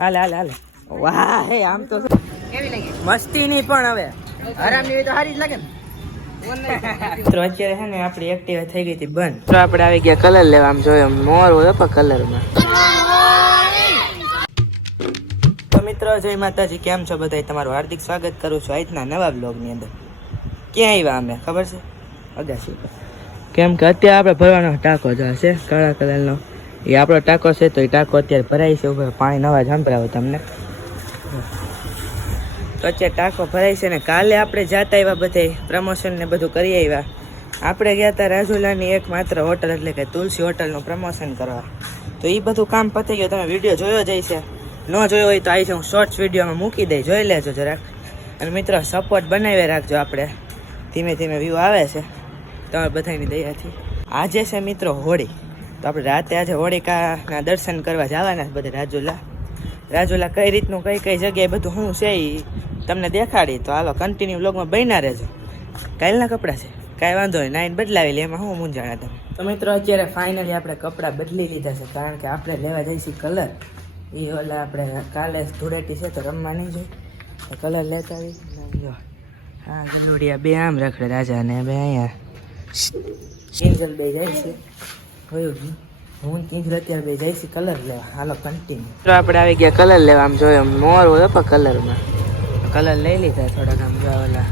હાલે હાલે હાલે. વાહ હે આમ તો કેવી લાગી મસ્તી ની પણ હવે આરામની હોય તો સારી જ લાગે ને. મિત્રો અત્યારે છે ને આપણી એક્ટિવા થઈ ગઈ હતી બંધ. તો આપણે આવી ગયા કલર લેવા. આમ જોયો મોર હોય પણ કલરમાં. તો મિત્રો જય માતાજી, કેમ છો બધા? તમારું હાર્દિક સ્વાગત કરું છું આજના નવા બ્લોગની અંદર. ક્યાં આવ્યા અમે ખબર છે? અગાસી. કેમ કે અત્યારે આપણે ભરવાનો ટાંકો જશે કાળા કલરનો. એ આપણો ટાંકો છે તો એ ટાંકો અત્યારે ભરાય છે. ઉપર પાણી નવા સંભળાવો તમને. તો અત્યારે ટાંકો ભરાય છે ને કાલે આપણે જતા આવ્યા બધે પ્રમોશન ને બધું કરી આવ્યા. આપણે ગયા હતા રાજુલાની એકમાત્ર હોટલ એટલે કે તુલસી હોટલનું પ્રમોશન કરવા. તો એ બધું કામ પતી ગયું. તમે વિડીયો જોયો જ હશે. ન જોયો હોય તો આવી છે હું શોર્ટ્સ વિડીયોમાં મૂકી દઈ, જોઈ લેજો જરાક. અને મિત્રો સપોર્ટ બનાવી રાખજો. આપણે ધીમે ધીમે વ્યૂ આવે છે તમારા બધાની દયાથી. આજે છે મિત્રો હોળી. તો આપણે રાતે આજે હોળિકાના દર્શન કરવા જવાના છે બધે રાજુલા કઈ રીતનું કઈ કઈ જગ્યાએ બધું શું છે એ તમને દેખાડી. તો હાલો કન્ટિન્યુ વ્લોગમાં બન્યા રહેજો. કાલના કપડાં છે કાંઈ વાંધો નહીં, નાઈન બદલાવી લે, એમાં શું મૂંઝાણા તમે. તો મિત્રો અત્યારે ફાઇનલી આપણે કપડાં બદલી લીધા છે કારણ કે આપણે લેવા જઈશું કલર. એ ઓલા આપણે કાલે ધૂળેટી છે તો રમવા નહીં જોઈએ તો કલર લેતા આવી. હા ગલુડિયા બે આમ રખડે રાજા ને બે અહીંયા સિંગલ બે જાય છે. હોયું હું કીધું અત્યારે બે જાય છે કલર લેવા. હાલો કન્ટિન્યુ. તો આપણે આવી ગયા કલર લેવા. આમ જોયો મોર હોય પણ કલરમાં કલર લઈ લીધા થોડાક. આમ જો ઓલા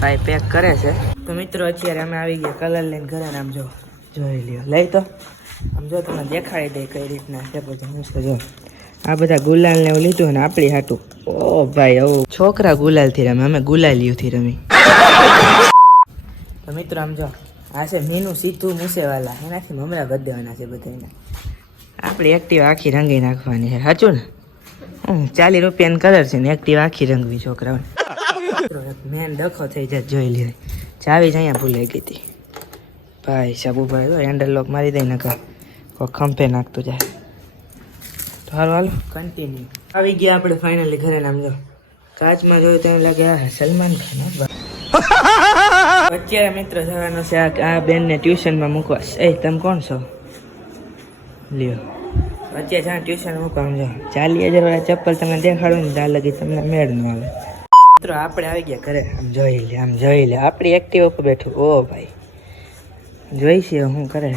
ભાઈ પેક કરે છે. તો મિત્રો અત્યારે અમે આવી ગયા કલર લઈને ઘરે. આમ જો જોઈ લ્યો લઈ. તો આમ જો તમને દેખાડી દે કઈ રીતના છે બધું. હું છે જો આ બધા ગુલાલ ને એવું લીધું ને આપણી હાટું. ઓ ભાઈ આવું છોકરા ગુલાલ થી રમે, અમે ગુલાલીઓ થી રમી. તો મિત્રો આમ જો આ છે મીનું સીધું મૂસેવાલા, એનાથી મમરા બદ દેવાના છે બધાને. આપણી એક્ટિવા આખી રંગી નાખવાની છે. સાચું ને? 40 રૂપિયાનો કલર છે ને એક્ટિવા આખી રંગવી છોકરાઓને. મેન ડખો થઈ જાય જોઈ લે. ચાવી જ અહીંયા ભૂલાઈ ગઈ હતી ભાઈ સાબુ ભાઈ. તો હેન્ડલ લોક મારી દઈ નકર કોઈ ખંભે નાખતું જાય. તો હાલો હાલો કન્ટિન્યુ. આવી ગયા આપણે ફાઇનલી ઘરે. નામ જો કાચમાં જોયું તો એમ લાગે આ સલમાન ખાન. અત્યારે મિત્ર જવાનો છે આ બેનને ટ્યુશનમાં મૂકવા. એ તમે કોણ છો? લ્યો અત્યારે જ્યાં ટ્યુશન મૂકવા જો 40,000 વાળા ચપ્પલ તમને દેખાડો ને ત્યાં લગી તમને મેળ ન આવે. મિત્રો આપણે આવી ગયા ઘરે. આમ જોઈ લે આમ જોઈ લે આપણી એક્ટિવા ઉપર બેઠું. ઓ ભાઈ જોઈ છે શું કરે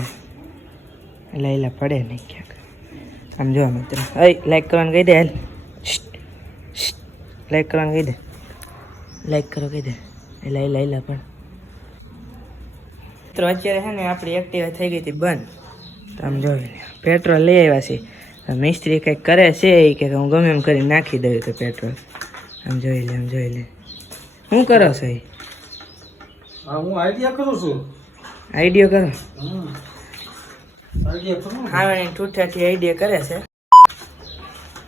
એટલે પડે નહીં ક્યાંક. આમ જો મિત્રો લાઈક કરવાનું કહી દે. હાલ લાઈક કરવાનું કહી દે. લાઈક કરો કહી દે. એટલે પણ મિત્રો અત્યારે છે ને આપણી એક્ટિવા થઈ ગઈ હતી બંધ. તો આમ જોઈ લે પેટ્રોલ લઈ આવ્યા છે. મિસ્ત્રી કંઈક કરે છે એ કે હું ગમે એમ કરી નાખી દઉં તો પેટ્રોલ. આમ જોઈ લે આમ જોઈ લે. શું કરો છો? હું આઈડિયા કરું છું. આઈડિયો કરો? હા ઠૂઠાથી આઈડિયા કરે છે.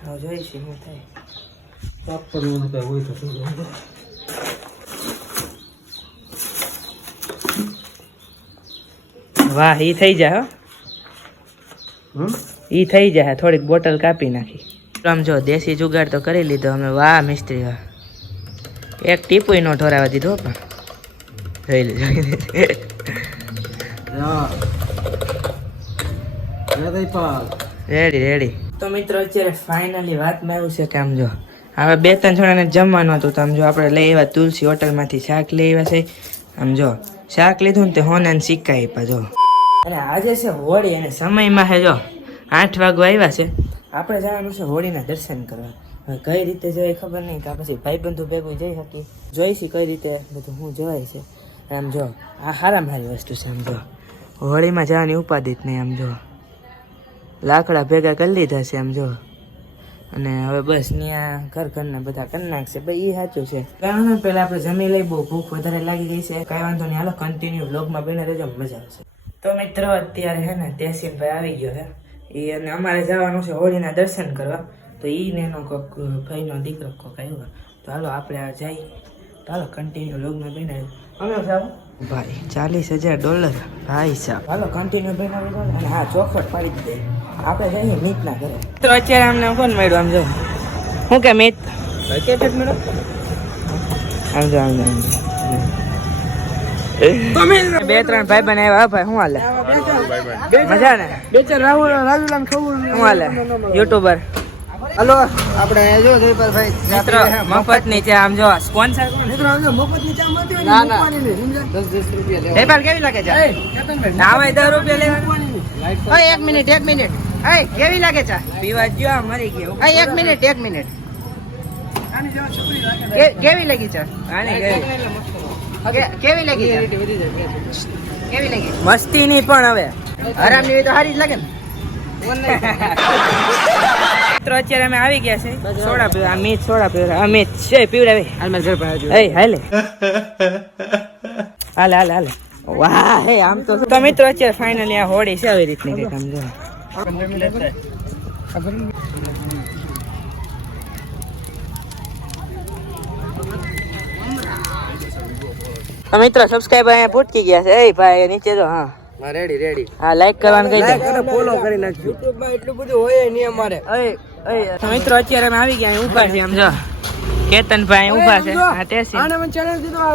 હવે જોઈશું શું થાય. વાહ ઈ થઈ જાય. ઈ થઈ જાય. થોડીક બોટલ કાપી નાખી. આમ જો દેશી જુગાડ તો કરી લીધો અમે. વાહ મિસ્ત્રી વાહ. એક ટીપુય નો ઢોરાવા દીધો પણ જોઈ લે રેડી રેડી. તો મિત્રો અત્યારે ફાઇનલી વાતમાં એવું છે કે આમ જો હવે 2-3 જણાને જમવાનું હતું. તો આમ જો આપણે લઈ આવ્યા તુલસી હોટલમાંથી શાક લઈ આવ્યા છે. આમ જો શાક લીધું ને તે હોનાને સિક્કા આપ્યા જો. અને આજે છે હોળી અને સમયમાં છે જો 8 વાગવા આવ્યા છે. આપણે જવાનું છે હોળીના દર્શન કરવા. હવે કઈ રીતે જાય ખબર નહીં. કે પછી ભાઈબંધુ ભેગું જઈ શકીએ. જોઈશી કઈ રીતે બધું શું જવાય છે. આમ જો આ હારામાં હારી વસ્તુ છે. આમ જો હોળીમાં જવાની ઉપાધિ જ નહીં. આમ જો લાકડા ભેગા કરી લીધા છે. આમ જો અને હવે બસ ત્યાં ઘરના બધા કરી નાખશે. ભાઈ એ સાચું છે. કારણ પહેલાં આપણે જમી લઈ. બહુ ભૂખ વધારે લાગી ગઈ છે. કાંઈ વાંધો નહીં હાલો કન્ટિન્યુ વ્લોગમાં બને રહેજો, મજા આવશે. તો મિત્રો અત્યારે છે ને તેસીનભાઈ આવી ગયો છે. એ અને અમારે જવાનું છે હોળીના દર્શન કરવા. તો એને એનો કોઈક ભાઈનો દીકરો કોઈક આવ્યો. તો હાલો આપણે આ જઈએ. તો હાલો કન્ટિન્યુ વ્લોગમાં બને રહેજો. અમે જાવ ભાઈ $40,000 ભાઈ સાહેબ. હાલો કન્ટિન્યુ બને રહેજો. અને હા ચોખવટ પાડી દીધી. આપણે જઈએ મીતના ઘરે. તો અત્યારે અમને કોણ મળ્યું? આમ જો શું કે મીત મેળો આમ જો આમ બે ત્રણ ભાઈ બને આવ્યા. ભાઈ શું હાલે? મજા ને? બે ચાર રાજુલામ શું હાલે? યુટ્યુબર હાલો આપણે જો જયપાલભાઈ મિત્રો મફત ની ચા આમ જો સ્પોન્સર કોણ મિત્રો આમ જો મફતની ચા મળતી હોય ને ના, ના. મૂકવાની નહીં, સમજ્યા? 10 રૂપિયા લેવા. જયપાલ કેવી લાગે ચા ના હોય 10 રૂપિયા લેવાનું ઓય, એક મિનિટ ઓય કેવી લાગે ચા પીવા જો આ મરી ગયો ઓય, એક મિનિટ કેવી લાગી ચા આની કેવી લાગી ચા? કેવી લાગી મસ્તી ની પણ હવે આરામની હોય તો સારી જ લાગે ને મિત્રો અત્યારે અમે આવી ગયા છે સોડા પીવા આ મીઠ સોડા પીવડા આ મીઠ છે પીવડાવે હાલમાં ઘર પર આવજો. એ હાલે હાલે વાહ હે આમ તો મિત્રો અત્યારે ફાઇનલી આ હોળી છે આવી રીતની કઈક આમ જો તો મિત્રો સબસ્ક્રાઇબર અહીંયા પૂટકી ગયા છે એ ભાઈ નીચે જો હા રેડી હા લાઈક કરવાનું કહી દે ફોલો કરી નાખજો YouTube માં એટલું બધું હોય નહીં અમારે તો મિત્રો અત્યારે અમે આવી ગયા અહીં ઊભા છે આમ જો કેતનભાઈ ઊભા છે હા તેસી આને મને ચેનલ થી તો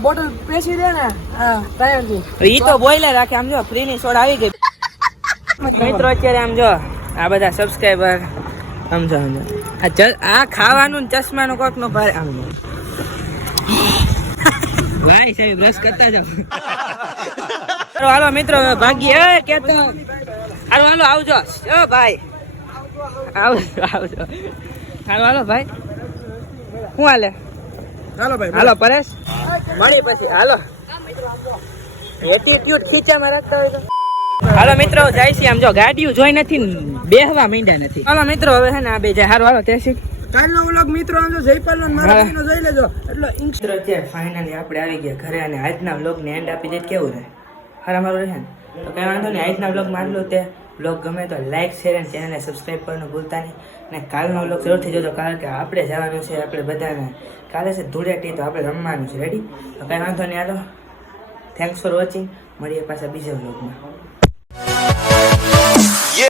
બોટલ પેસી દે ને હા ટાયર થી ઈ તો બોઈલર રાખે આમ જો ફ્રી ની સોડા આવી ગઈ મિત્રો અત્યારે આમ જો આ બધા સબસ્ક્રાઇબર આમ જો આ ખાવાનું ને ચશ્માનું કોક નો ભાઈ આમ જો ભાઈ સાહેબ બ્રશ કરતા જાઓ હાલો મિત્રો ભાગી એ કેતો હાલો આવજો ઓ ભાઈ આવજો હાલો ભાઈ શું હાલે હાલો પરેશ મળી પછી હાલો એટીટ્યુડ ખીચામાં રાખતા હોય તો હાલો મિત્રો જાય છે આમ જો ગાડીઓ જોઈ નથી ને બેહવા માંડ્યા નથી હાલો મિત્રો હવે છે ને આ બે જાય હાલો તેસી કાલનો વ્લોગ મિત્રો આમ જો જયપાલ નો મારા ભાઈનો જોઈ લેજો એટલે મિત્રો અત્યારે ફાઇનલી આપણે આવી ગયા ઘરે અને આજના વ્લોગને એન્ડ આપી દે કેવું રહે મારું રહે ને તો કંઈ વાંધો નહીં આજના વ્લોગમાં આટલું તે વ્લોગ ગમે તો લાઈક શેર અને ચેનલને સબસ્ક્રાઈબ કરવાનું ભૂલતા નહીં અને કાલનો વ્લોગ જરૂરથી જોજો કારણ કે આપણે જવાનું છે આપણે બધાને કાલે છે ધૂળેટી તો આપણે રમવાનું છે રેડી તો કંઈ વાંધો નહીં હાલો થેન્ક્સ ફોર વોચિંગ મળીએ પાછા બીજા વ્લોગમાં